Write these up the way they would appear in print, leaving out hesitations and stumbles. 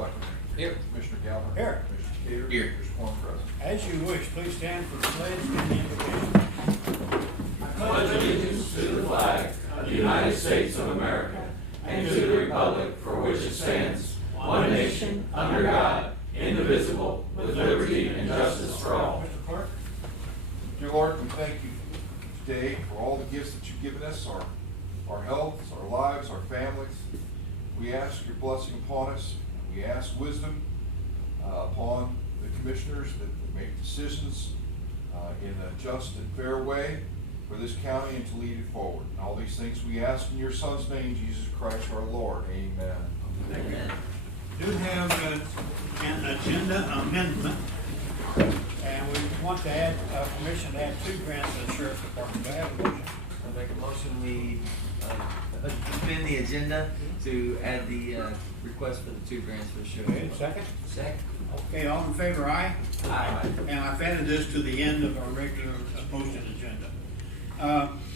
Buckner. Here. Commissioner Galvin. Here. Commissioner Cater. Here. Commissioner Quan present. As you wish, please stand for the pledge and the invocation. I pledge allegiance to the flag of the United States of America and to the republic for which it stands, one nation, under God, indivisible, with liberty and justice for all. Mr. Clerk? Dear Lord, we thank you today for all the gifts that you've given us, our health, our lives, our families. We ask your blessing upon us. We ask wisdom upon the commissioners that make decisions in a just and fair way for this county and to lead it forward. And all these things we ask in your Son's name, Jesus Christ our Lord. Amen. Amen. We do have an agenda amendment, and we want to add, permission to add 2 grants to the Sheriff's Department. Do I have a motion? I'll make a motion, we amend the agenda to add the request for the 2 grants for sure. Okay, second? Second. Okay, all in favor, aye? Aye. And I've added this to the end of our regular posted agenda.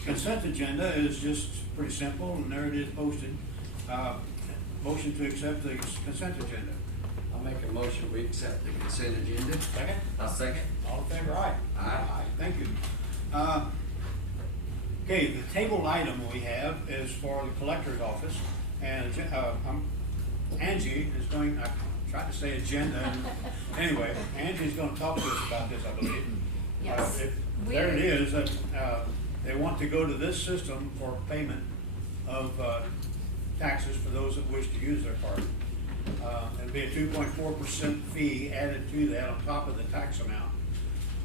Consent agenda is just pretty simple, and there it is posted. Motion to accept the consent agenda. I'll make a motion, we accept the consent agenda. Second? I'll second. All in favor, aye? Aye. Thank you. Okay, the table item we have is for the collector's office, and Angie is going, I tried to say agenda, and anyway, Angie's gonna talk to us about this, I believe. Yes. There it is, they want to go to this system for payment of taxes for those that wish to use their card. It'll be a 2.4% fee added to that on top of the tax amount.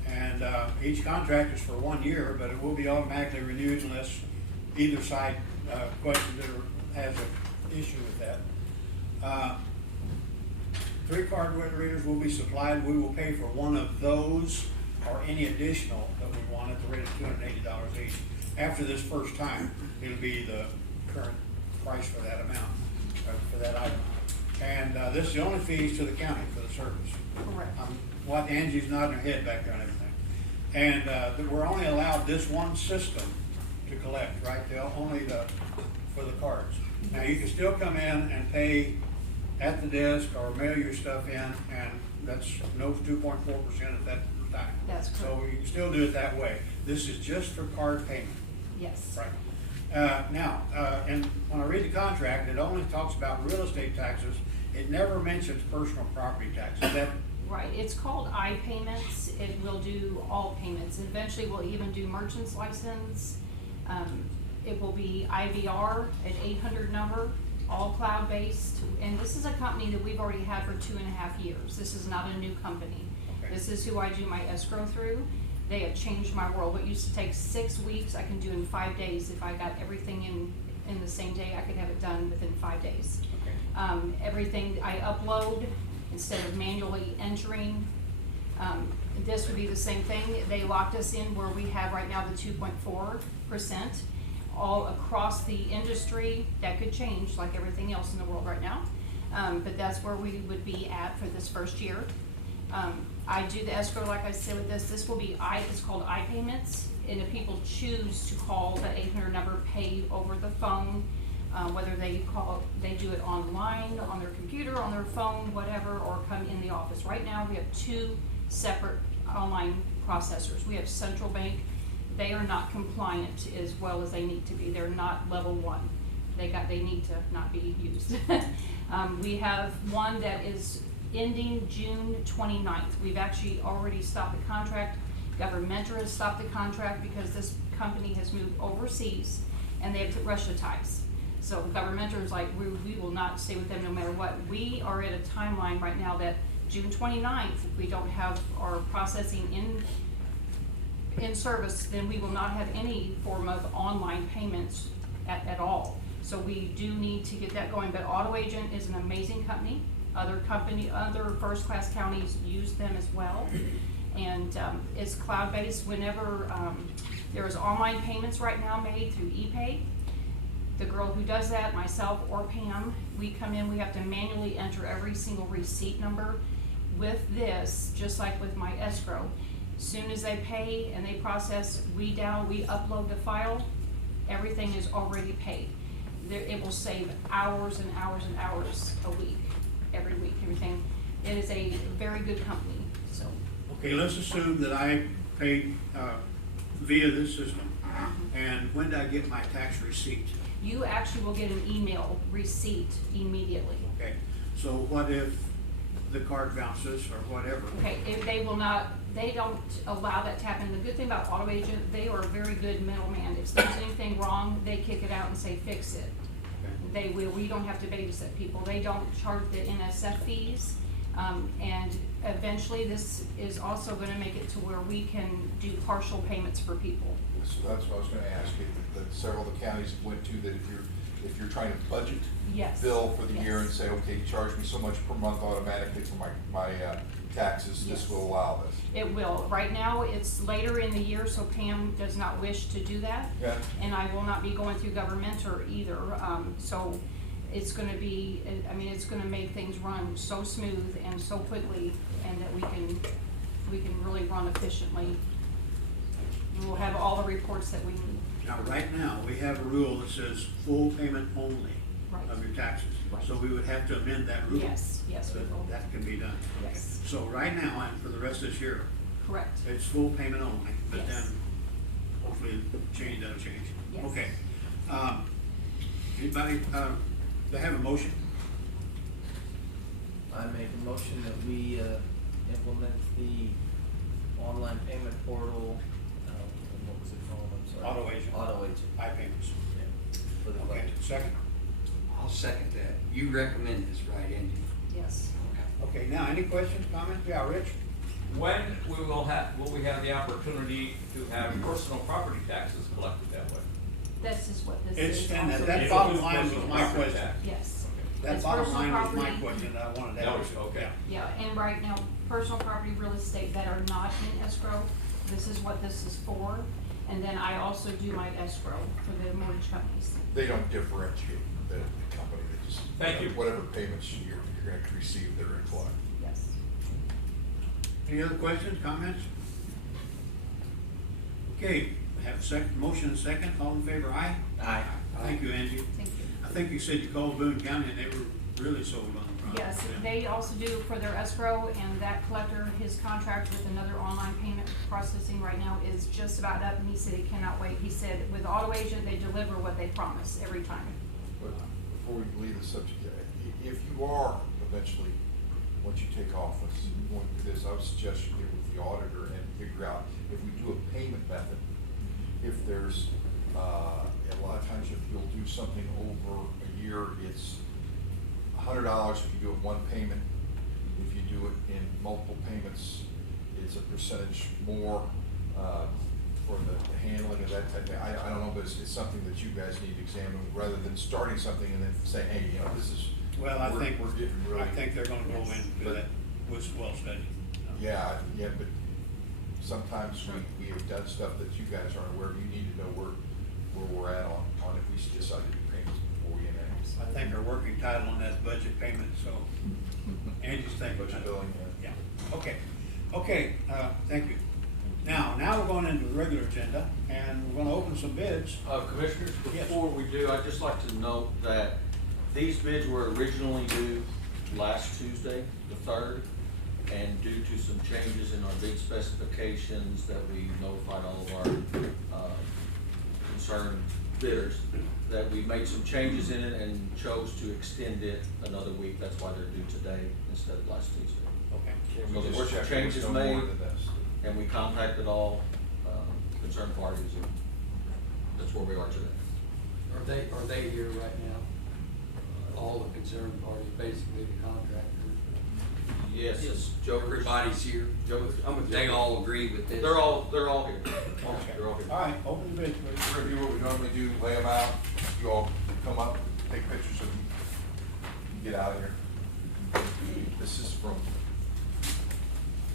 And each contract is for 1 year, but it will be automatically renewed unless either side questions it or has an issue with that. 3 card readers will be supplied. We will pay for one of those or any additional that we want at the rate of $280 each. After this first time, it'll be the current price for that amount, for that item. And this is the only fees to the county for the service. Correct. What Angie's nodding her head back there and everything. And that we're only allowed this one system to collect, right? Only for the cards. Now, you can still come in and pay at the desk or mail your stuff in, and that's no 2.4% at that time. That's correct. So you can still do it that way. This is just for card payment. Yes. Right. And when I read the contract, it only talks about real estate taxes. It never mentions personal property taxes. That Right, it's called iPayments. It will do all payments. And eventually we'll even do merchant's license. It will be IVR, an 800 number, all cloud-based. And this is a company that we've already had for 2.5 years. This is not a new company. Okay. This is who I do my escrow through. They have changed my world. What used to take 6 weeks, I can do in 5 days. If I got everything in the same day, I could have it done within 5 days. okay. Everything I upload instead of manually entering. This would be the same thing. They locked us in where we have right now the 2.4% all across the industry. That could change like everything else in the world right now. But that's where we would be at for this first year. I do the escrow, like I said with this will be it's called iPayments. And if people choose to call the 800 number, pay over the phone, whether they do it online, on their computer, on their phone, whatever, or come in the office. Right now, we have 2 separate online processors. We have Central Bank. They are not compliant as well as they need to be. They're not level 1. They need to not be used. We have one that is ending June 29th. We've actually already stopped the contract. Governmentor has stopped the contract because this company has moved overseas and they have Russia ties. So Governmentor is like, we will not stay with them no matter what. We are at a timeline right now that June 29th, if we don't have our processing in service, then we will not have any form of online payments at all. So we do need to get that going, but AutoAgent is an amazing company. Other first-class counties use them as well. And it's cloud-based. Whenever there is online payments right now made through ePay, the girl who does that, myself or Pam, we come in, we have to manually enter every single receipt number. With this, just like with my escrow, as soon as they pay and they process, we upload the file, everything is already paid. It will save hours and hours and hours a week. every week, everything. It is a very good company, so. Okay, let's assume that I paid, via this system, and when do I get my tax receipt? You actually will get an email receipt immediately. Okay, so what if the card bounces or whatever? Okay, if they will not, they don't allow that to happen. The good thing about Auto Agent, they are a very good middleman. If there's anything wrong, they kick it out and say, fix it. Okay. They will, we don't have to babysit people. They don't charge the NSF fees. And eventually, this is also gonna make it to where we can do partial payments for people. So that's what I was gonna ask you, that several of the counties went to, that if you're trying to budget Yes. bill for the year and Yes. say, okay, charge me so much per month automatically for my taxes, this Yes. will allow this. It will. Right now, it's later in the year, so Pam does not wish to do that. Yeah. And I will not be going through government or either, so it's gonna be, I mean, it's gonna make things run so smooth and so quickly, and that we can really run efficiently. We'll have all the reports that we need. Now, right now, we have a rule that says full payment only Right. of your taxes. Right. So we would have to amend that rule. Yes, yes, we But will. that can be done. Yes. So right now, and for the rest of this year, Correct. it's full payment only, but Yes. then hopefully that'll change. Yes. Okay. Anybody, do I have a motion? I make a motion that we, implement the online payment portal, what was it called, I'm sorry? Auto Agent. Auto Agent, iPayments. yeah, for the Okay, budget. second? I'll second that. You recommend this, right, Andy? Yes. Okay, now, any questions, comments? Yeah, Rich? When will we have the opportunity to have personal property taxes collected that way? This is what this is. It's, and also. that If bottom it was line was personal my property question. tax. Yes. That It's bottom personal line was my property. question that I wanted to That ask. was, okay. Yeah, and right now, personal property real estate that are not in escrow, this is what this is for. And then I also do my escrow for the mortgage companies. They don't differentiate the company, they just. Thank you. Whatever payments you're gonna receive, they're gonna collect. Yes. Any other questions, comments? Okay, we have a second, motion and second, all in favor, aye? Aye. Thank you, Angie. Thank you. I think you said you called Boone County and they were really sold on the product. Yes, they also do for their escrow, and that collector, his contract with another online payment processing right now is just about up, and he said he cannot wait. He said with Auto Agent, they deliver what they promise every time. But before we leave the subject, if you are eventually, once you take office, going through this, I would suggest you get with the auditor and figure out if we do a payment method, if there's, a lot of times if you'll do something over a year, it's $100 if you do it one payment. If you do it in multiple payments, it's a percentage more, for the handling of that type of thing. I don't know, but it's something that you guys need to examine, rather than starting something and then saying, hey, you know, this is. Well, I think, we're getting really. I think they're gonna go Yes. into But- that, was well studied. Yeah, but sometimes we have done stuff that you guys aren't aware of. You need to know where we're at on if we decide to do payments before we enact. I think our working title on that budget payment, so Angie's thinking. Budget billing, Yeah, okay, thank you. Now we're going into the regular agenda, and we're gonna open some bids. Commissioners, Yes. before we do, I'd just like to note that these bids were originally due last Tuesday, the 3rd, and due to some changes in our bid specifications that we notified all of our concerned bidders, that we made some changes in it and chose to extend it another week. That's why they're due today instead of last Tuesday. Okay. So there We were just some checked, there was changes no more made, than this. and we contacted all concerned parties, and that's where we are today. Are they here right now? All the concerned parties, basically the contractors. Yes, Joe. Everybody's here. Joe, I'm with you. They all agree with this? They're all here. They're all here. All right, open the bids, please. Review what we normally do, lay them out, you all come up, take pictures of them, get out of here. This is from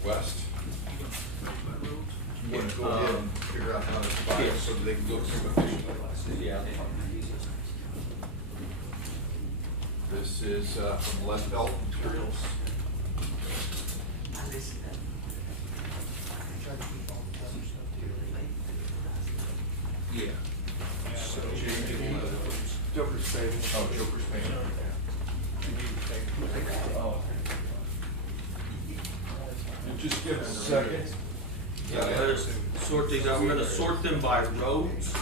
West. You want to go ahead and figure out how to buy it so that they can look efficiently. Yeah. This is from Lead Belt Materials. Yeah. So Joker's Paint. Oh, Joker's Paint. Just give us a second. Yeah, let us sort these out. We're gonna sort them by roads.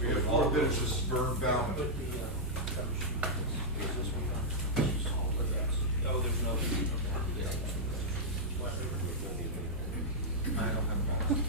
We have 4 bids, this is Vern Bauman. Oh, there's no. I don't have a box.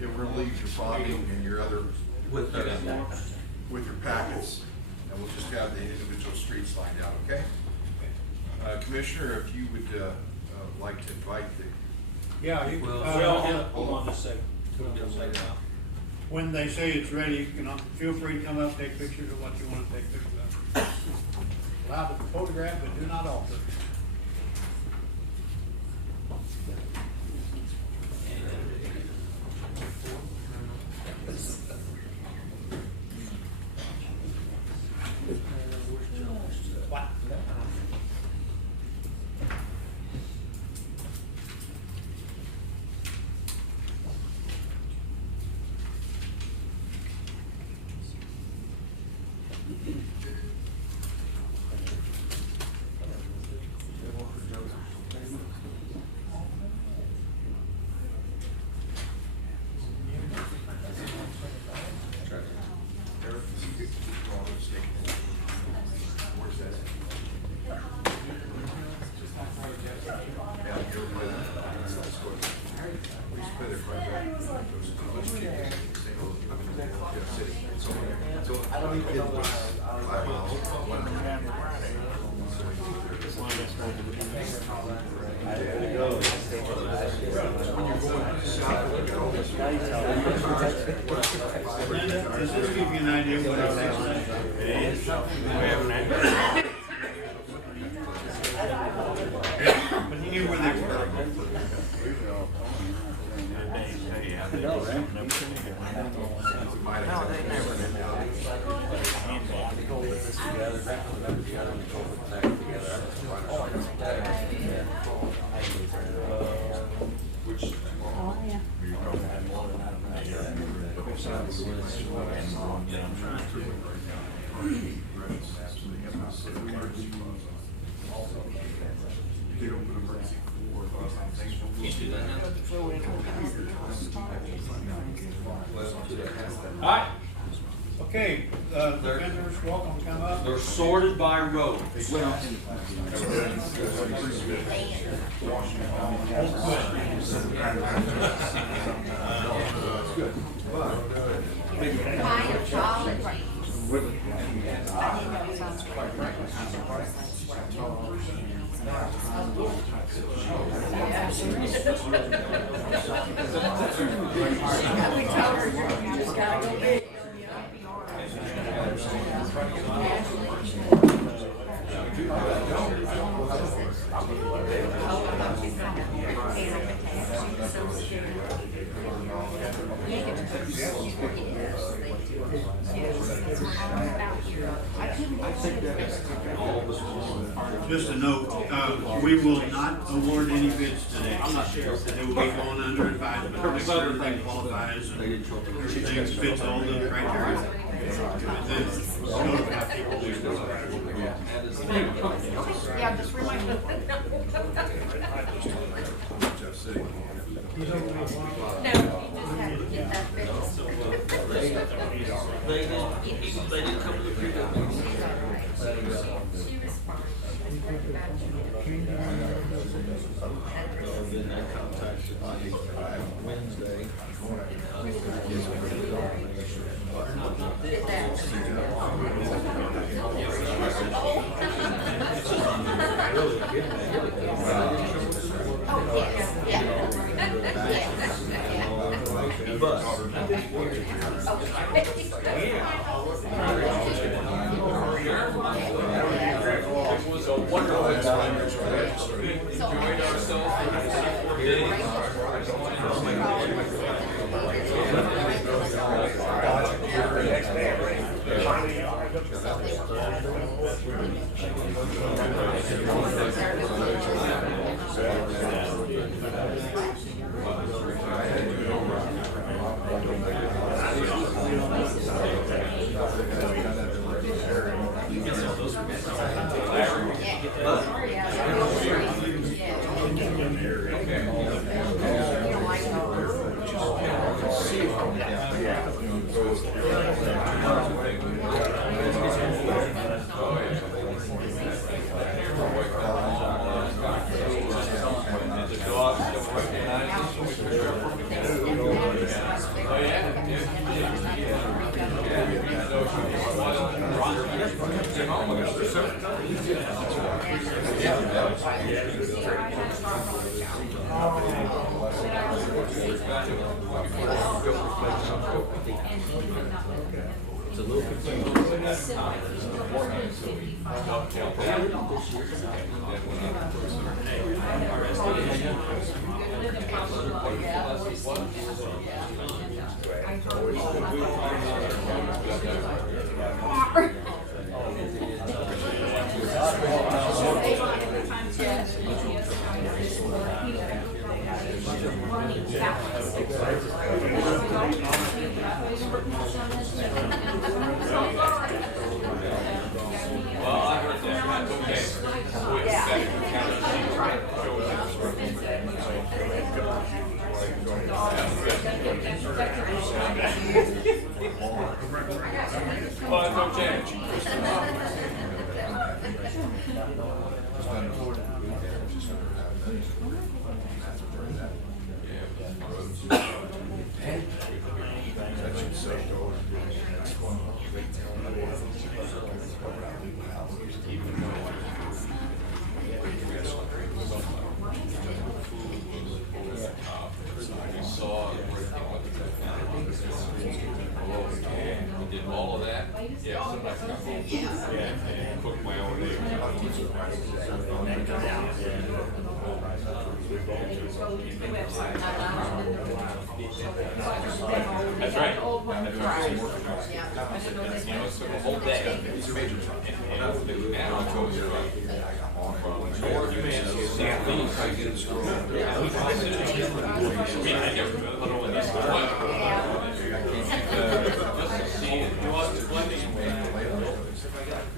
Yeah, we're gonna leave your bonding and your other, With with your packets, and we'll just have the individual streets lined out, okay? Commissioner, if you would, like to invite the, Yeah, you, hold on just a second. when they say it's ready, you can, feel free to come up, take pictures of what you want to take pictures of. Allowed to photograph, but do not alter. Does this give you an idea what our next but he knew where they were. Alright, Okay, the vendors, welcome to come up. they're sorted by road. Just a note, we will not award any bids today. I'm not sure. They will be going under advisement, make sure everything qualifies and everything fits all the criteria. And then notify people. Yeah, just remind me. Jeff City. No, you just had to get that fixed. They didn't come to the pre-built meeting. She was fine. Then they contacted me Wednesday. Oh, yes, yeah. It was a wonderful time. Enjoyed ourselves for 4 days. It's a little confusing. Well, I heard that. That's okay. Well, it's okay. We saw we did all of that. Yeah, somebody come home. Yeah. Cook my own eggs. That's right. That's right. You know, it's the whole day. And I would do now, I told you, from North Manchester, southeast, I get it. I mean, I never know when this is just to see it, do us blending.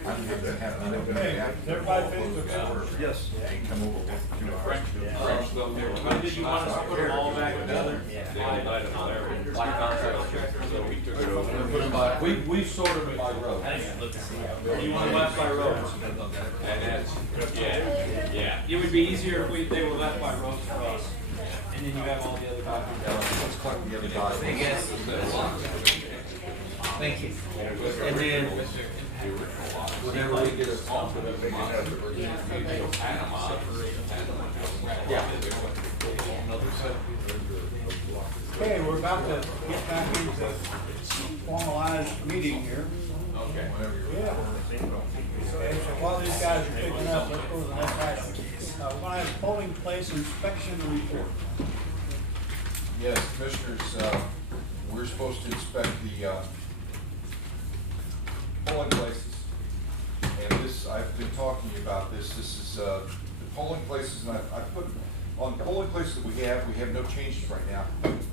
Okay, everybody finished with that? Yes. When did you want us to put them all back together? Like Untitled Chapter, so we took it over. We sorted them by road. You want them left by road? And that's, yeah. It would be easier if they were left by road for us, and then you have all the other documents. Let's collect the other documents. Thank you. And then, whenever we get a Okay, we're about to get back into formalized meeting here. Okay. Yeah. Okay, so while these guys are picking up, let's go to the next item. We're gonna have polling place inspection report. Yes, commissioners, we're supposed to inspect the polling places. And this, I've been talking to you about this. This is the polling places, and I put on the polling places that we have no changes right now.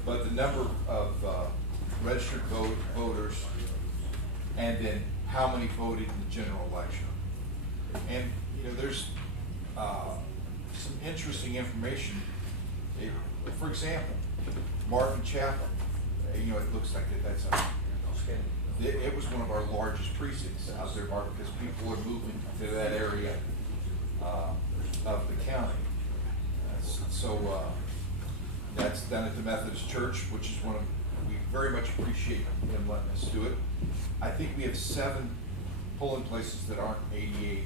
But the number of registered voters, and then how many voted in the general election. And, you know, there's some interesting information. For example, Marvin Chapel, you know, it looks like that's it was one of our largest precincts out there, Mark, because people are moving to that area of the county. So that's done at the Methodist Church, which is we very much appreciate them letting us do it. I think we have 7 polling places that aren't ADA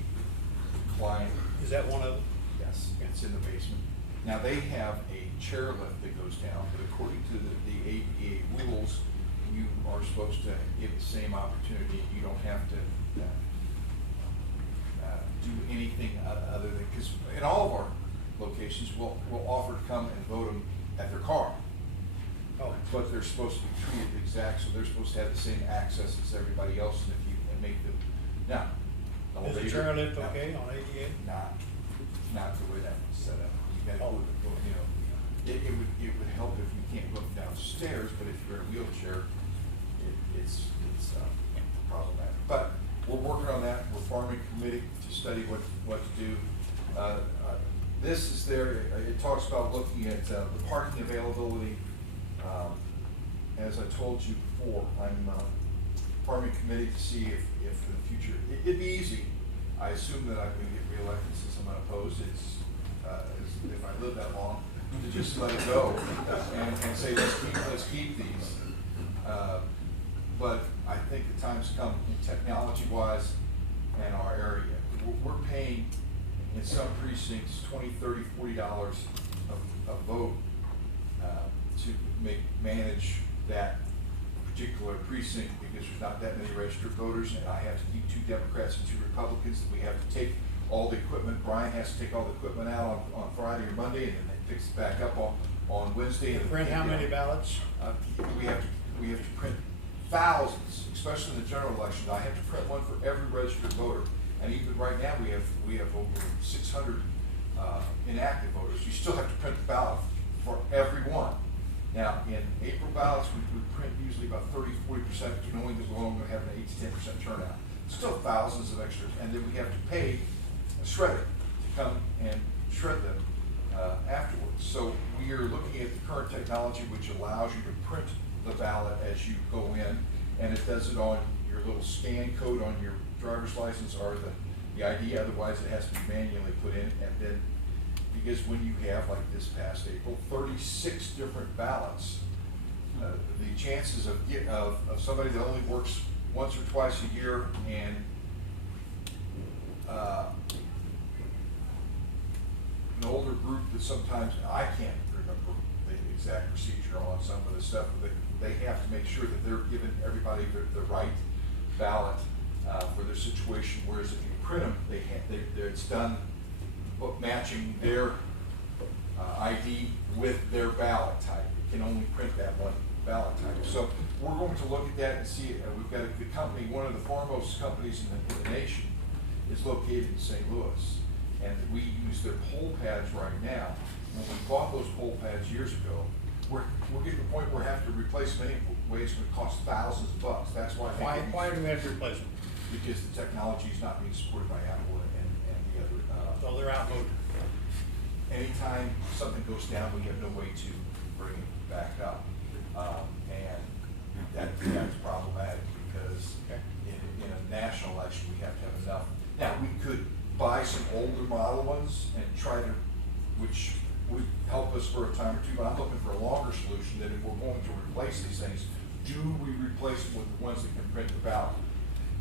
compliant. Is that one of them? Yes, it's in the basement. Now, they have a chairlift that goes down, but according to the ADA rules, you are supposed to give the same opportunity. You don't have to do anything other than, because in all of our locations, we'll offer to come and vote them at their car. Oh, But they're supposed to be treated exact, so they're supposed to have the same access as everybody else, and if you and make them, now. is the chairlift okay on ADA? Not the way that was set up. You gotta Oh. go, you know, it would help if you can't look downstairs, but if you're in a wheelchair, it's problematic. But we're working on that, we're forming a committee to study what to do. This is there, it talks about looking at the parking availability. As I told you before, I'm forming a committee to see if in the future, it'd be easy. I assume that I'm gonna get reelected since I'm unopposed. It's, if I live that long, to just let it go and say, let's keep these. But I think the time's come, technology-wise, in our area. We're paying, in some precincts, $20, $30, $40 a vote to manage that particular precinct, because there's not that many registered voters, and I have to keep 2 Democrats and 2 Republicans. We have to take all the equipment. Brian has to take all the equipment out on Friday or Monday, and then they fix it back up on Wednesday. And Print how many ballots? We have to print thousands, especially in the general election. I have to print one for every registered voter, and even right now we have over 600 inactive voters. You still have to print the ballot for everyone. Now, in April ballots, we print usually about 30–40%, knowing that we're only going to have an 8 to 10% turnout. Still thousands of extras, and then we have to pay a shredder to come and shred them afterwards. So we are looking at the current technology, which allows you to print the ballot as you go in, and it does it on your little scan code on your driver's license or the ID. Otherwise, it has to be manually put in, and then. Because when you have, like this past April, 36 different ballots, the chances of somebody that only works once or twice a year and an older group that sometimes, I can't remember the exact procedure on some of this stuff, but they have to make sure that they're giving everybody the right ballot for their situation, whereas if you print them, it's done matching their ID with their ballot type. It can only print that one ballot type. So we're going to look at that and see. We've got the company, one of the foremost companies in the nation, is located in St. Louis, and we use their poll pads right now. When we bought those poll pads years ago, we're getting to the point where we have to replace them anyways. It would cost thousands of bucks. That's why. Why do we have to replace them? Because the technology is not being supported by Apple and the other. So they're outmoded. Anytime something goes down, we have no way to bring it back up. And that's problematic because in a national election, we have to have enough. Now, we could buy some older model ones and try to, which would help us for a time or two, but I'm looking for a longer solution that if we're going to replace these things, do we replace them with the ones that can print the ballot?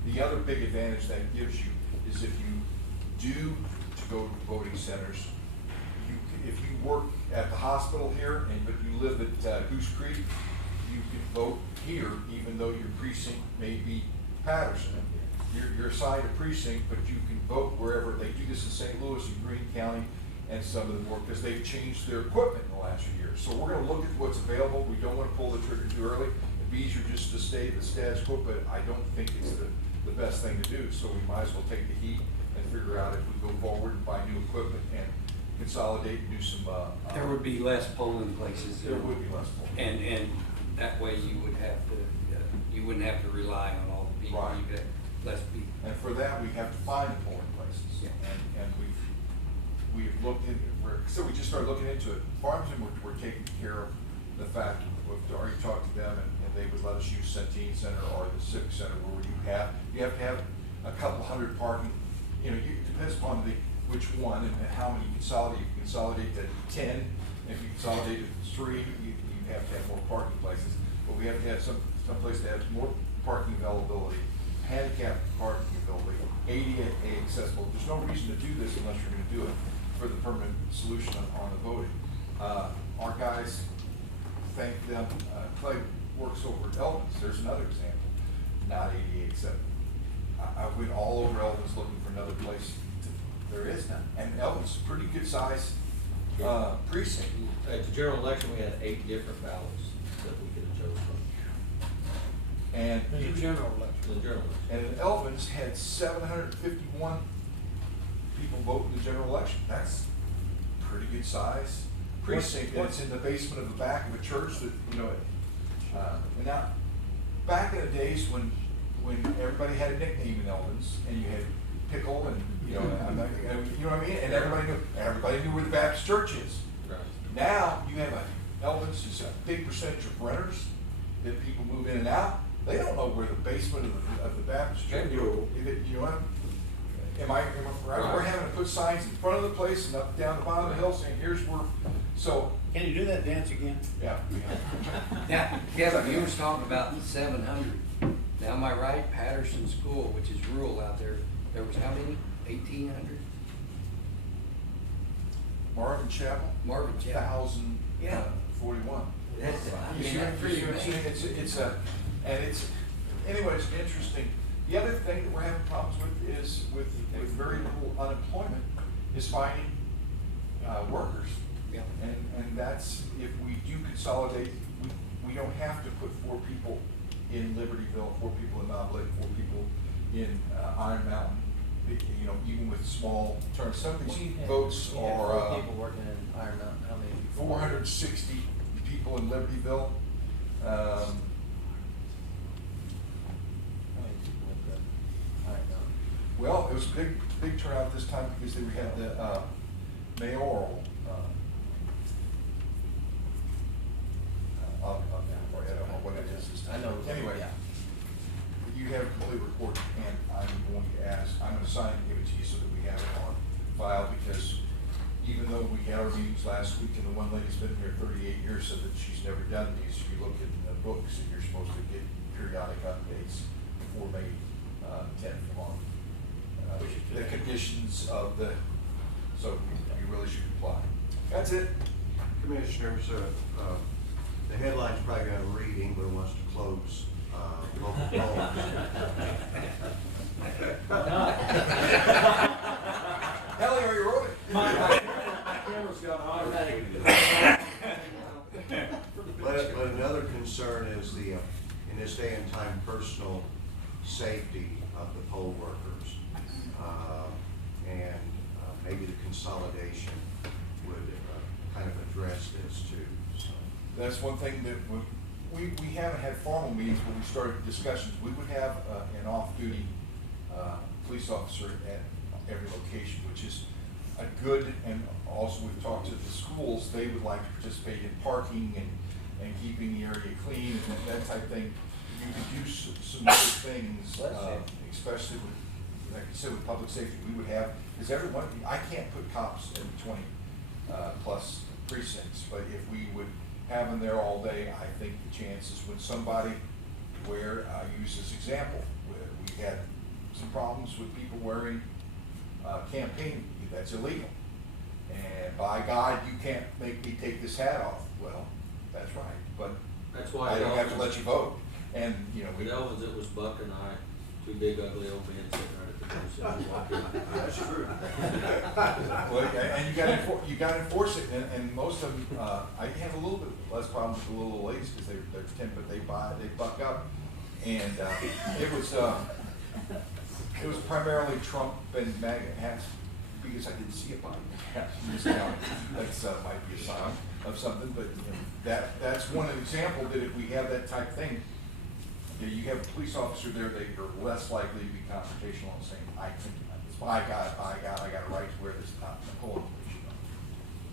The other big advantage that gives you is if you do to go to voting centers, if you work at the hospital here, but you live at Goose Creek, you can vote here, even though your precinct may be Patterson. You're assigned a precinct, but you can vote wherever. They do this in St. Louis and Greene County, and some of them work because they've changed their equipment in the last few years. So we're going to look at what's available. We don't want to pull the trigger too early. It'd be easier just to stay the status quo, but I don't think it's the best thing to do. So we might as well take the heat and figure out if we go forward and buy new equipment and consolidate and do some. There would be less polling places. There would be less polling. And that way you would have to, you wouldn't have to rely on all the people. Right. You get less people. And for that, we have to find the polling places. Yeah. And we've looked in, so we just started looking into it. Farmington, we're taking care of the fact, we've already talked to them, and they would let us use Centene Center or the Civic Center, where you have to have a couple hundred parking. You know, it depends upon which one and how many you consolidate. You consolidate to 10. If you consolidate to 3, you have to have more parking places. But we have to have some place that has more parking availability, handicap parking availability, ADA accessible. There's no reason to do this unless you're going to do it for the permanent solution on the voting. Our guys, thank them, Clay works over at Elvis, there's another example, not 88, I went all over Elvis looking for another place, there is none, and Elvis is a pretty good size precinct. At the general election, we had 8 different ballots that we could have chosen from. And The general election. The general election. And Elvis had 751 people vote in the general election. That's pretty good size precinct. And it's in the basement of the back of a church that, you know, and now, back in the days when everybody had a nickname in Elvis, and you had Pickle, and, you know, you know what I mean? And everybody knew where the Baptist church is. Right. Now, you have Elvis is a big percentage of renters that people move in and out. They don't know where the basement of the Baptist church is. You know what? Am I right? Right. We're having to put signs in front of the place and up down the bottom of the hill saying, here's where, so. Can you do that dance again? Yeah. Now, Kevin, you was talking about the 700. Now, am I right? Patterson School, which is rural out there, there was how many? 1,800? Marvin Chapel. Marvin Chapel. 1,041. That's, You see what I'm saying? Anyway, it's interesting. The other thing that we're having problems with is with very little unemployment is finding workers. Yeah. And that's, if we do consolidate, we don't have to put 4 people in Libertyville, 4 people in Knob Lake, 4 people in Iron Mountain. You know, even with small terms, some of these votes are 4 people working in Iron Mountain, how many? 460 people in Libertyville. How many people in the Iron Mountain? Well, it was a big turnout this time because we had the mayoral. I don't know what it is this time. I know. Anyway, Yeah. you have a complete report, and I'm going to sign and give it to you so that we have it on file, because even though we had our meetings last week, and the one lady's been here 38 years, so that she's never done these, if you look in the books, and you're supposed to get periodic updates before May 10th on the conditions of so you really should comply. That's it. Commissioners, the headline's probably gonna read England wants to close local polls. Ellie, are you rolling? Camera's got automatic. But another concern is the, in this day and time, personal safety of the poll workers. And maybe the consolidation would kind of address this too, so. That's one thing that we haven't had formal meetings, but we started discussions. We would have an off-duty police officer at every location, which is a good, and also we've talked to the schools, they would like to participate in parking and keeping the area clean and that type of thing. You could do some other things, especially with, like you said, with public safety. We would have, because everyone, I can't put cops in 20 plus precincts, but if we would have them there all day, I think the chances when somebody, where I use this example, where we had some problems with people wearing campaign, that's illegal. And by God, you can't make me take this hat off. Well, that's right, but That's why I don't have to let you vote. And, you know, With Elvis, it was Buck and I, 2 big ugly old men sitting right at the booth. That's true. Well, and you gotta enforce it, and most of them, I have a little bit less problems with the little old ladies, because they're timid, they buck up. And, it was primarily Trump and MAGA hats, because I didn't see a body. That's might be a sign of something, but you know, that's one example that if we have that type thing, you have a police officer there, they are less likely to be confrontational and saying, I got a right to wear this polling station.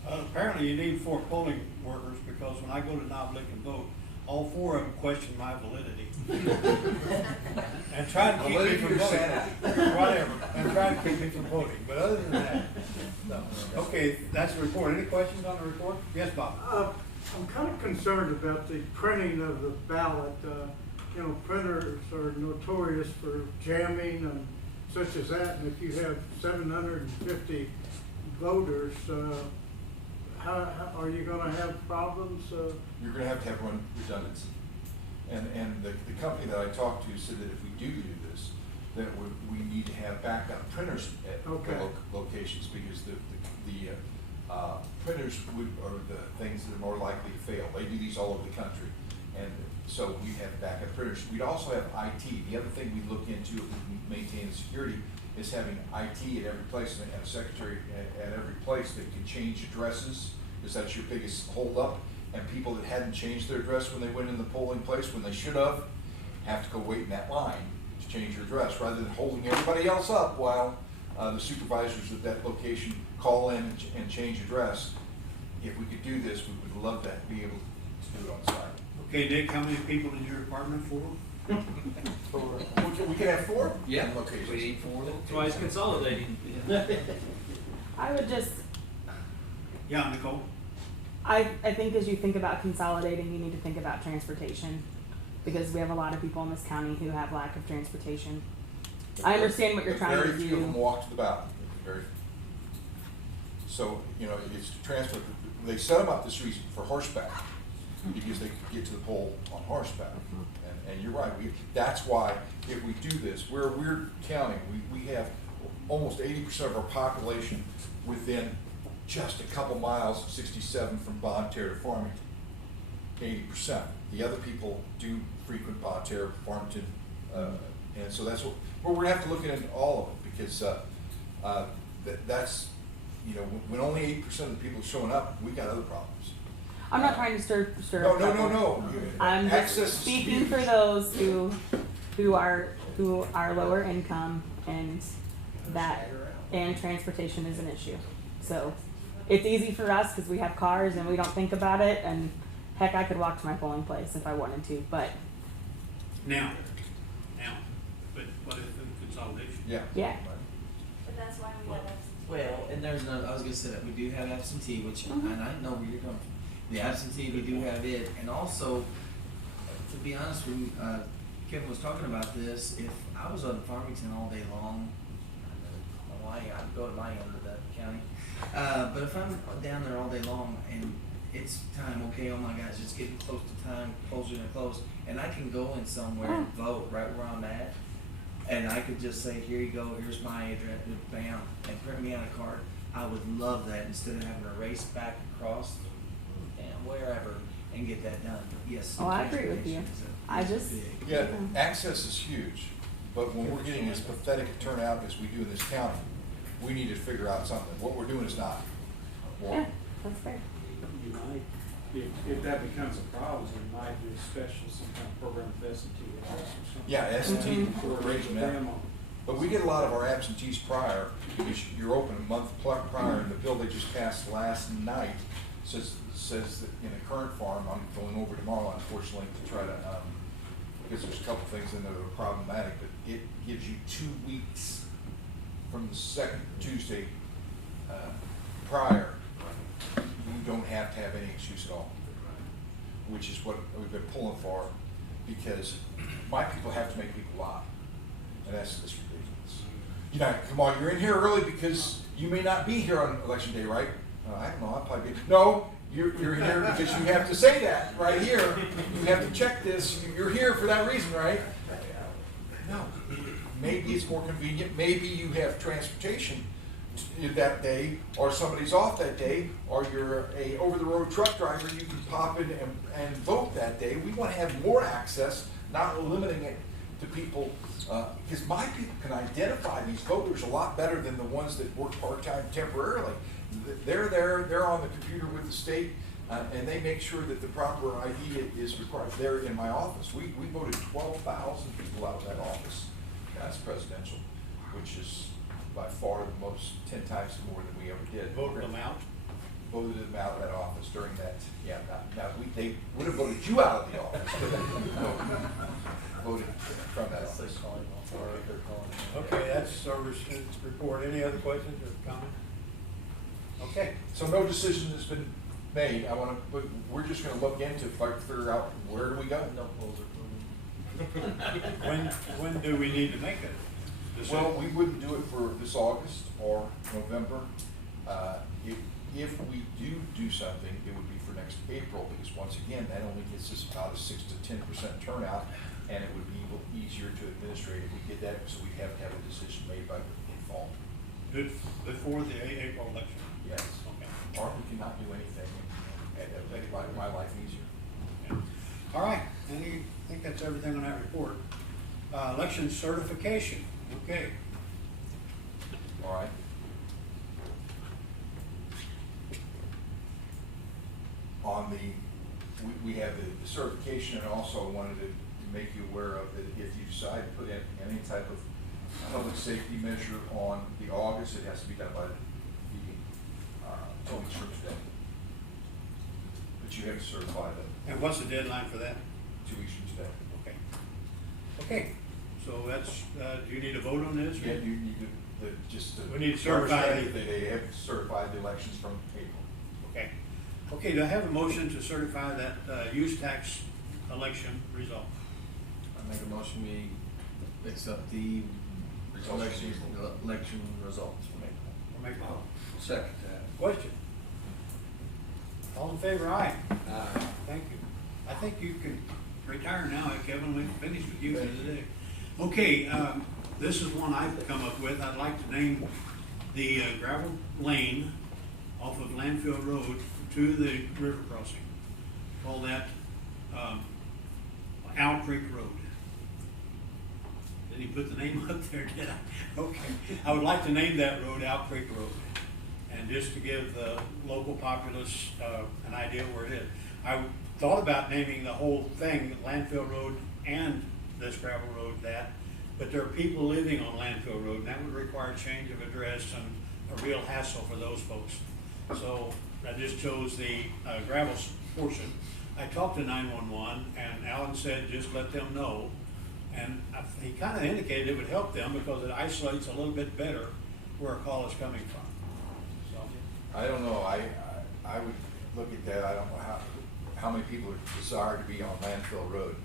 Apparently you need 4 polling workers, because when I go to Knob Lake and vote, all 4 of them question my validity. And try to keep me Validity from or voting. sanity? Whatever, and try to keep me from voting, but other than that, no. Okay, that's the report. Any questions on the report? Yes, Bob? I'm kind of concerned about the printing of the ballot. You know, printers are notorious for jamming and such as that, and if you have 750 voters, how, are you gonna have problems? You're gonna have run redundancy. And the company that I talked to said that if we do this, that we need to have backup printers at the Okay. locations, because the printers are the things that are more likely to fail. They do these all over the country. And so we have backup printers. We'd also have IT. The other thing we look into if we maintain security is having IT at every place and a secretary at every place that can change addresses, because that's your biggest holdup. And people that hadn't changed their address when they went in the polling place, when they should have to go wait in that line to change your address, rather than holding everybody else up while the supervisors of that location call in and change address. If we could do this, we would love to be able to do it on site. Okay, Dick, how many people in your department? 4? We can have 4 Yeah, locations. we need 4. That's why it's consolidating. I would just, Yeah, Nicole? I think as you think about consolidating, you need to think about transportation, because we have a lot of people in this county who have lack of transportation. I understand what you're trying to Very few of them do. walk to the ballot. Very few. So, it's transport. They set them up this reason for horseback, because they could get to the poll on horseback. And you're right, that's why if we do this, where we're counting, we have almost 80% of our population within just a couple miles of 67 from Bonne Terre to Farmington. 80%. The other people do frequent Bonne Terre, Farmington, and so that's what we're gonna have to look at all of it, because that's, when only 8% of the people are showing up, we got other problems. I'm not trying to stir No, up no, no, trouble. no. I'm Access just is speaking huge. for those who are lower income, and transportation is an issue. So it's easy for us because we have cars and we don't think about it, and heck, I could walk to my polling place if I wanted to, but Now, but what is the consolidation? Yeah. yeah. But that's why we have absentee. Well, and there's no, I was gonna say that we do have absentee, which, Mhm. and I know where you're coming from. The absentee, we do have it, and also, to be honest with you, Kevin was talking about this, if I was on Farmington all day long, I don't know why, I'd go to my end of the county. But if I'm down there all day long and it's time, okay, oh my gosh, it's getting close to time, polls are gonna close, and I can go in somewhere and vote right where I'm at, and I could just say, here you go, here's my address, bam, and print me out a card. I would love that instead of having to race back across and wherever and get that done. But yes. Oh, I agree with you. transportation is a- I is a just- big- Yeah, access is huge, but when we're getting as pathetic a turnout as we do in this county, we need to figure out something. What we're doing is not. Yeah, that's fair. You might, if that becomes a problem, there might be a special, some kind of program with S&T or something. Yeah, S&T, For arranging that. them on. But we get a lot of our absentees prior, because you're open a month prior, and the bill they just passed last night says that in a current farm, I'm going over tomorrow unfortunately to try to, because there's a couple things in there that are problematic, but it gives you 2 weeks from the second Tuesday prior. You don't have to have any excuse at all, which is what we've been pulling for, because my people have to make people lie, and that's ridiculous. Come on, you're in here early because you may not be here on election day, right? I don't know, I'll probably be. No, you're here because you have to say that right here. You have to check this. You're here for that reason, right? No, maybe it's more convenient. Maybe you have transportation that day, or somebody's off that day, or you're a over-the-road truck driver. You can pop in and vote that day. We want to have more access, not limiting it to people, because my people can identify these voters a lot better than the ones that work part-time temporarily. They're there, they're on the computer with the state, and they make sure that the proper ID is required. They're in my office. We voted 12,000 people out of that office. That's presidential, which is by far the most, 10 times more than we ever did. Voted them out? Voted them out of that office during that, they would have voted you out of the office, but voted from that That's office. they call it, or they're calling it. Okay, that's service report. Any other questions or comments? Okay. So no decision has been made. But we're just gonna look into, figure out where do we go? No polls are closing. When do we need to make a decision? Well, we wouldn't do it for this August or November. If we do something, it would be for next April, because once again, that only gets us about a 6 to 10% turnout, and it would be easier to administrate if we get that, so we have to have a decision made by in fall. Good, before the April election? Yes. Okay. Or we cannot do anything and make my life easier. Yeah. All right, I think that's everything on that report. Election certification, okay. All right. On we have the certification, and also wanted to make you aware of that if you decide to put in any type of public safety measure on the August, it has to be done by the 2 weeks from today. But you have to certify that And what's the deadline for that? 2 weeks from today. Okay. Okay, so that's, do you need a vote on this? Yeah, you need to, We need to certify that they have certified the elections from April. Okay. Okay, do I have a motion to certify that use tax election result? I make a motion, we accept the election results from April. Or make a Second that. question? All in favor, aye? Aye. Thank you. I think you can retire now, Kevin, we finished with you for today. Okay, this is one I've come up with. I'd like to name the gravel lane off of Landfill Road to the river crossing. Call that Owl Creek Road. Did he put the name up there, did I? Okay. I would like to name that road Owl Creek Road. And just to give the local populace an idea where it is. I thought about naming the whole thing Landfill Road and this gravel road that, but there are people living on Landfill Road, and that would require change of address and a real hassle for those folks. So I just chose the gravel portion. I talked to 911, and Alan said just let them know. And he kind of indicated it would help them because it isolates a little bit better where a call is coming from. So I don't know, I would look at that, I don't know how many people desire to be on Landfill Road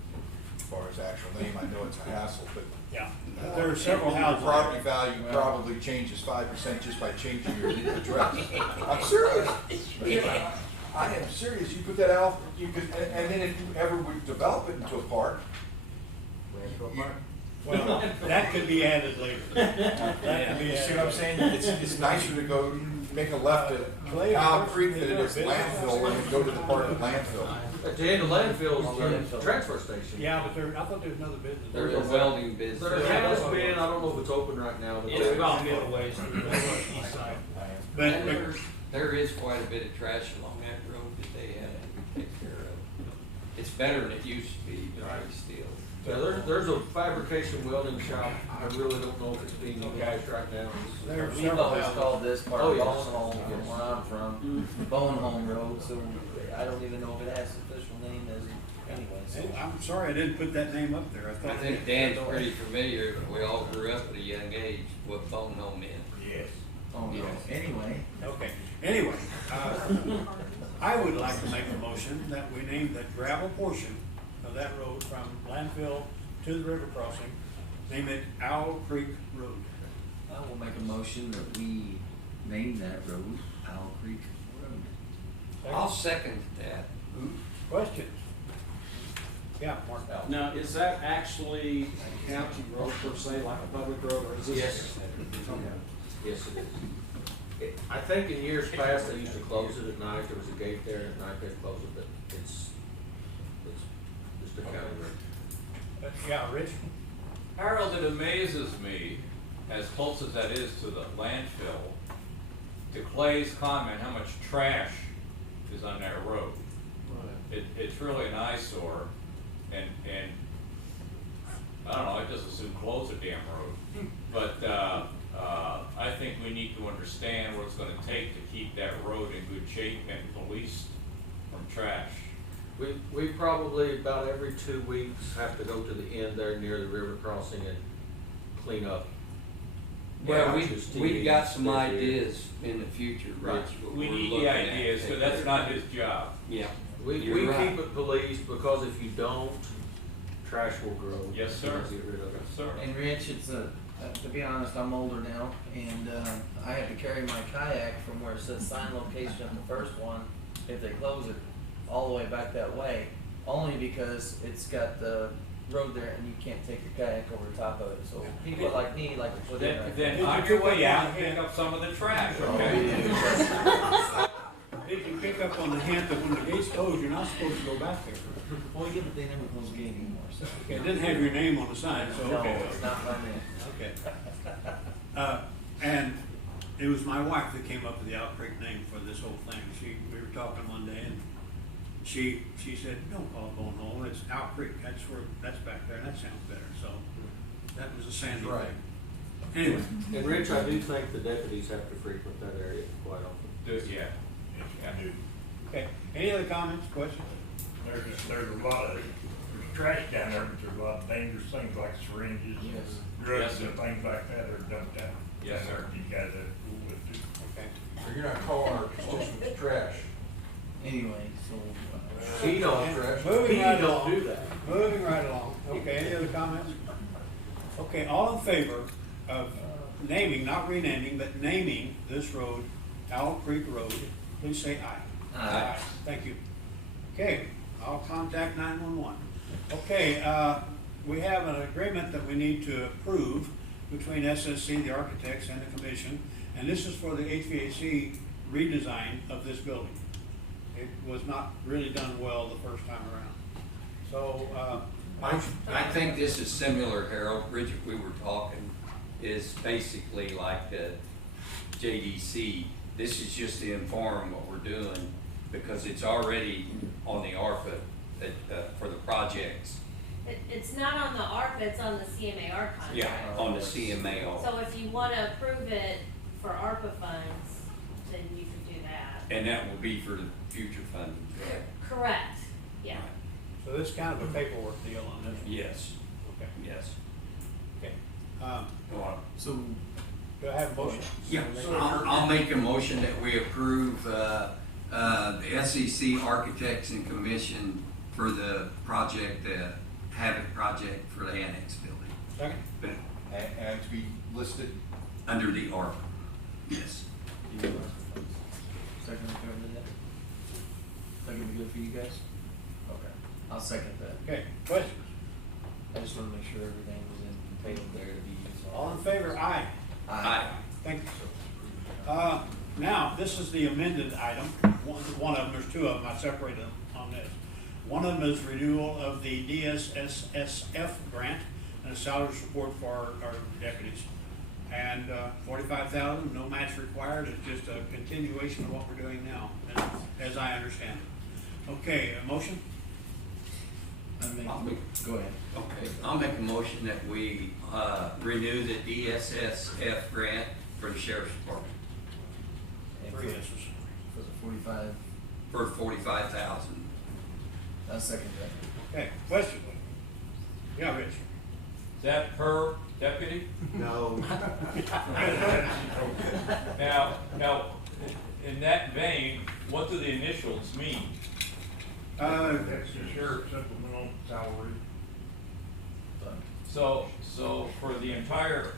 as far as actual name. I know it's a hassle, but yeah, there are several houses. Your property value probably changes 5% just by changing your address. I'm serious. I am serious. You put that out, you could, and then if you ever would develop it into a park. Well, that could be added later. You see what I'm saying? It's nicer to go make a left at Owl Creek than it is landfill and then go to the part of landfill. At the end of landfill's the transfer station. Yeah, but I thought there was another business. There's a welding business. There has been, I don't know if it's open right now, but It's about middle ways to the east side. But There is quite a bit of trash along that road that they have to take care of. It's better than it used to be, but it's still. yeah, there's a fabrication welding shop. I really don't know if it's being utilized right now. there are We've several always houses. called this part Oh, of yes. Bone Home, where I'm from, Bone Home Road, so I don't even know if it has an official name as anyway, so. Hey, I'm sorry I didn't put that name up there. I I thought. think Dan's pretty familiar, we all grew up at a young age, what phone home is. Yes. Oh, no, anyway. Okay, anyway, I would like to make a motion that we name the gravel portion of that road from landfill to the river crossing, name it Owl Creek Road. I will make a motion that we name that road Owl Creek Road. I'll second that. Questions? Yeah, Mark. Now, is that actually a county road per se, like a public road, or is this? Yes. Yes, it is. I think in years past, they used to close it at night. There was a gate there, and at night they'd close it, but it's just a county road. Yeah, Rich? Harold, it amazes me, as close as that is to the landfill, to Clay's comment, how much trash is on that road. It's really an eyesore, and I don't know, I just as soon close the damn road. But I think we need to understand what it's gonna take to keep that road in good shape and policed from trash. We probably about every 2 weeks have to go to the end there near the river crossing and clean up. Well, couches, we've got TVs, some there. ideas in the future, Rich. what We we're need looking the at. ideas, but that's not his job. Yeah. We You're right. keep it policed because if you don't, trash will grow. Yes, sir. Get rid of it. Yes, sir. And Rich, it's To be honest, I'm older now, and I have to carry my kayak from where it says sign location of the first one, if they close it, all the way back that way, only because it's got the road there and you can't take your kayak over the top of it. So people like me like to put it right Then there. on your way out, pick up some of the trash, okay? Did you pick up on the hint that when the gates close, you're not supposed to go back there? Well, yeah, but they never close the gate anymore, so. Okay, it didn't have your name on the sign, so, No, okay. it's not my name. Okay. And it was my wife that came up with the Owl Creek name for this whole thing. We were talking one day and she said, don't call it Bone Hole, it's Owl Creek, that's back there, and that sounds better, so that was a Sandy Right. thing. Anyway, And Rich, I do think the deputies have to frequent that area quite often. Yeah. okay, any other comments, questions? There's a lot of, there's trash down there, but there's a lot of dangerous things like syringes, Yes. drugs Yes, sir. and things like that are dumped out. Yes, sir. You guys have to fool with too. Okay. So you're not calling our constituents trash. Anyway, so. He don't trash. Moving He right don't along. do that. Moving right along. Okay, any other comments? Okay, all in favor of naming, not renaming, but naming this road Owl Creek Road, please say aye. Aye. Thank you. Okay, I'll contact 911. Okay, we have an agreement that we need to approve between SSC, the architects, and the commission, and this is for the HVAC redesign of this building. It was not really done well the first time around. So, I think this is similar, Harold. Bridget, we were talking, is basically like the JDC. This is just to inform what we're doing because it's already on the ARPA for the projects. It's not on the ARPA, it's on the CMAR contract. Yeah, on the CMAO. So if you wanna approve it for ARPA funds, then you can do that. And that will be for the future funding. Correct, yeah. so this is kind of a paperwork deal on this one. Yes, Okay, yes. okay. So, Do I have a motion? Yeah, I'll make a motion that we approve, the SEC Architects and Commission for the project, the Havoc project for the annex building. Second? But And to be listed, under the ARPA, yes. second cover that? That gonna be good for you guys? Okay, I'll second that. Okay, questions? I just wanna make sure everything was entailed there to be used. All in favor, aye. Aye. Thank you. Now, this is the amended item. One of them, there's two of them, I separated them on this. One of them is renewal of the DSSSF grant and a salary support for our deputies. And $45,000, no match required, it's just a continuation of what we're doing now, as I understand it. Okay, a motion? Go ahead. Okay, I'll make a motion that we renew the DSSF grant for the sheriff's department And Three for- yeses. For the 45, for $45,000. I'll second that. Okay, question? Yeah, Rich? Is that per deputy? No. Now, in that vein, what do the initials mean? Uh, That's the sheriff's supplemental salary. So for the entire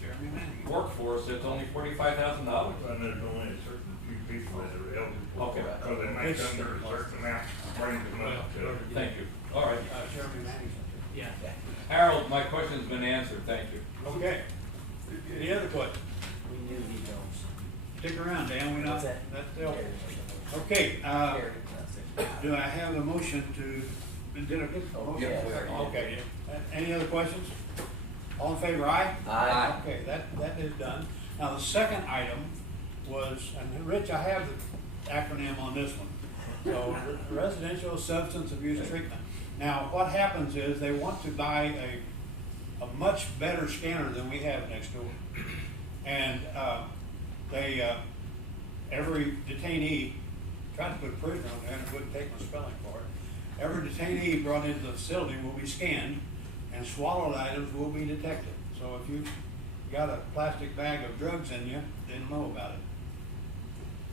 Jeremy Manning. workforce, it's only $45,000? And there's only a certain few people that are eligible. Okay. So they make under a certain amount, brings them up to. Thank you. All right. Jeremy Manning's up here. Yeah. Harold, my question's been answered. Thank you. Okay. Any other questions? We knew he knows. Stick around, Dan, we not, What's that? that's helpful. Okay, do I have a motion to, did I get a motion? Yeah. Okay, any other questions? All in favor, aye? Aye. Okay, that is done. Now, the second item was, and Rich, I have the acronym on this one. So, residential substance abuse treatment. Now, what happens is they want to buy a much better scanner than we have next door. And, every detainee, tried to put a prisoner on there and it wouldn't take my spelling for it. Every detainee brought into the facility will be scanned and swallowed items will be detected. So if you've got a plastic bag of drugs in you, they'll know about it.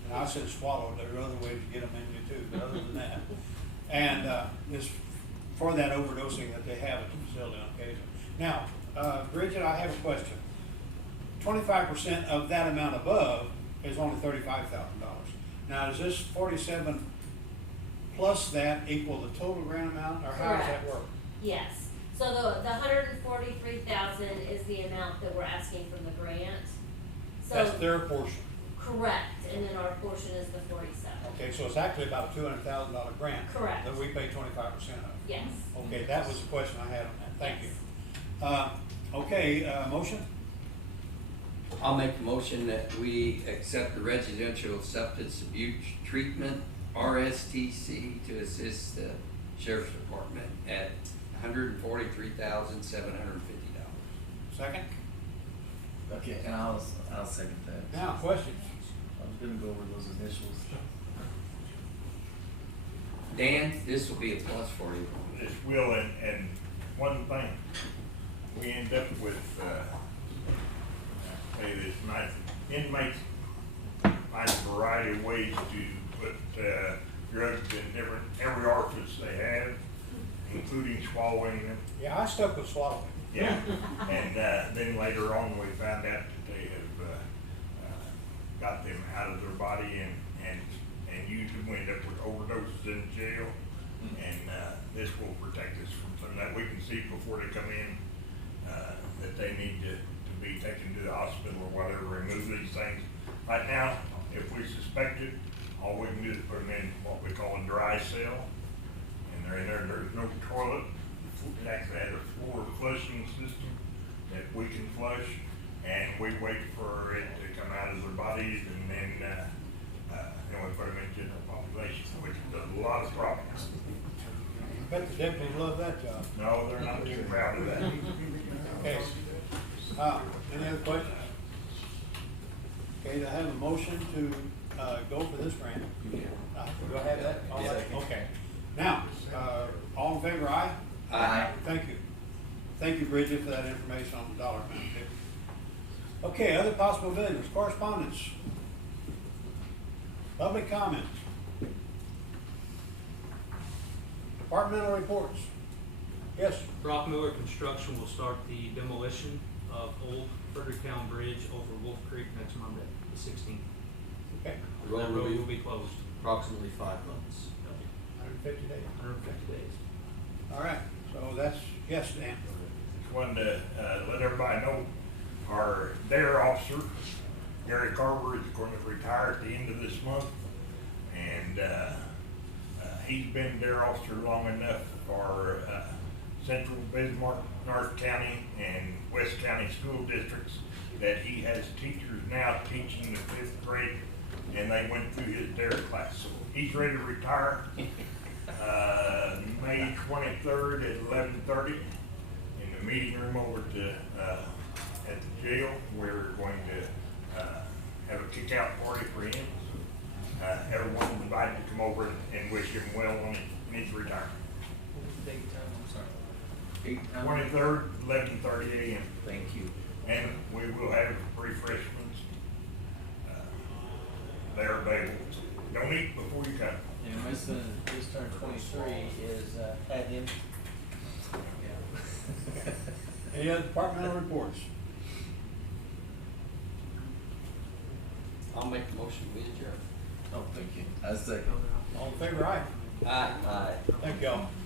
And I said swallowed, there are other ways to get them in you too, but other than that. And it's for that overdosing that they have at the facility on occasion. Now, Bridget, I have a question. 25% of that amount above is only $35,000. Now, is this 47 plus that equal the total grant amount, or how does that Correct. work? Yes, so the 143,000 is the amount that we're asking from the grant. So That's their portion. correct, and then our portion is the 47. Okay, so it's actually about a $200,000 grant. Correct. That we pay 25% of. Yes. Okay, that was the question I had on that. Thank you. Yes. Okay, motion? I'll make a motion that we accept the residential substance abuse treatment, RSTC, to assist the sheriff's department at $143,750. Second? Okay, and I'll second that. Now, questions? I was gonna go over those initials. Dan, this will be a plus for you. This will, and one thing, we end up with, say this nice, inmates find a variety of ways to put, drugs in every orifice they have, including swallowing them. Yeah, I stuck with swallowing. Yeah, and then later on, we found out that they have got them out of their body and usually we end up with overdoses in jail. And this will protect us from something that we can see before they come in, that they need to be taken to the hospital or whatever, remove these things. Right now, if we suspect it, all we can do is put them in what we call a dry cell. And they're in there, there's no toilet. It actually has a floor flushing system that we can flush, and we wait for it to come out of their bodies, and then we put them in general population, which does a lot of problems. I bet the deputies love that job. No, they're not too proud of that. Okay. Any other questions? Okay, do I have a motion to go for this grant? Do I have that? All right, okay. Now, all in favor, aye? Aye. Thank you. Thank you, Bridget, for that information on the dollar amount too. Okay, other possible business, correspondence. Public comments. Departmental reports. Yes, Brock Miller Construction will start the demolition of Old Fredericktown Bridge over Wolf Creek next Monday, the 16th. okay, The road That will road be will be closed, approximately 5 months. 150 days. 150 days. All right, so that's, yes, Dan. Just wanted to let everybody know, our dare officer, Gary Carver, is going to retire at the end of this month. And he's been dare officer long enough for Central Bismarck, North County, and West County school districts that he has teachers now teaching the 5th grade, and they went through his dare class. So he's ready to retire. May 23rd at 11:30 in the meeting room over to at the jail. We're going to have a kick-out party for him. Everyone's invited to come over and wish him well on his retirement. What was the date and time? I'm sorry. 23rd, 11:30 a.m. Thank you. And we will have refreshments. They're available. Don't eat before you come. And my son just turned 23, is, had him. Yeah. Any other departmental reports? I'll make a motion we adjourn. Oh, thank you. I second. All in favor, aye? Aye. Thank y'all.